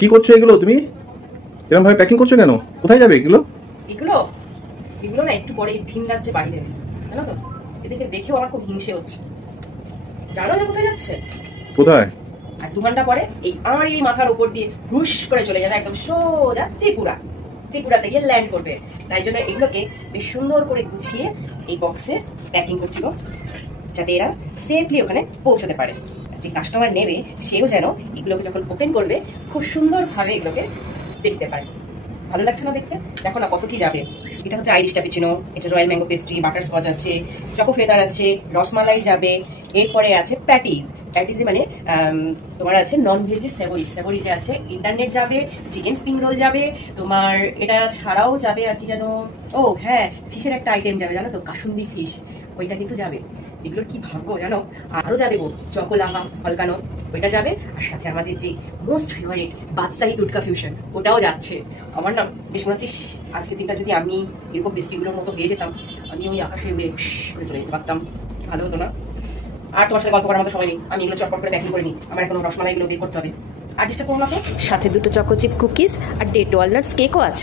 কি করছো এগুলো? তুমি এরকম ভাবে প্যাকিং করছো কেন? কোথায় যাবে এগুলো? এগুলো এগুলো না একটু পরে ভিন রাজ্যে বাড়ি দেবে, জানো তো? এদিকে দেখেও আমার খুব হিংসে হচ্ছে। জানো না কোথায় যাচ্ছে? কোথায়? আর 2 ঘন্টা পরে আমার এই মাথার উপর দিয়ে হুশ করে চলে যাবে একদম সোজা ত্রিপুরাতে গিয়ে ল্যান্ড করবে। তাই জন্য এগুলোকে বেশ সুন্দর করে গুছিয়ে এই বক্সে প্যাকিং করছিল, যাতে এরা সেফলি ওখানে পৌঁছতে পারে। যে কাস্টমার নেবে সেও যেন এগুলোকে যখন ওপেন করবে খুব সুন্দরভাবে এগুলোকে দেখতে পারে। ভালো লাগছে না দেখতে? দেখো না কত কি যাবে। এটা হচ্ছে আইরিশ ক্যাপুচিনো, এটা royal mango pastry, butter Scotch আছে, চকো ফ্লেভার আছে, রসমালাই যাবে, এরপরে আছে প্যাটিস মানে তোমার আছে নন ভেজি সেভরি যে আছে, ইন্টারনেট যাবে, চিকেন স্প্রিং রোল যাবে, তোমার এটা ছাড়াও যাবে আর কি জানো, ও হ্যাঁ ফিশের একটা আইটেম যাবে, জানো তো, কাসুন্দি ফিশ, ওইটা কিন্তু যাবে। এগুলোর কি ভাগ্য জানো। আরো যাবে গো চকো লাভা ফলকানো, ওইটা যাবে। আর সাথে আমাদের যে মোস্ট ফেভারিট বাদশাহী দুধকা ফিউশন, ওটাও যাচ্ছে। আমার না বেশ মনে হচ্ছে আজকে দিনটা যদি আমি এরকম বৃষ্টিগুলোর মতো গিয়ে যেতাম, আমি ওই আকাশে উড়ে করে চলে যেতে পারতাম, ভালো হতো না? আর তোমার সাথে গল্প করার মতো সময় নেই, আমি এগুলো চটপট করে প্যাকিং করে নিই, আমার এখন রসমালাইগুলো বের করতে হবে। আর ডিস্টার্ব করো না তো। সাথে 2টো চকো চিপ কুকিজ আর ডেট ওয়ালনাটস কেকও আছে।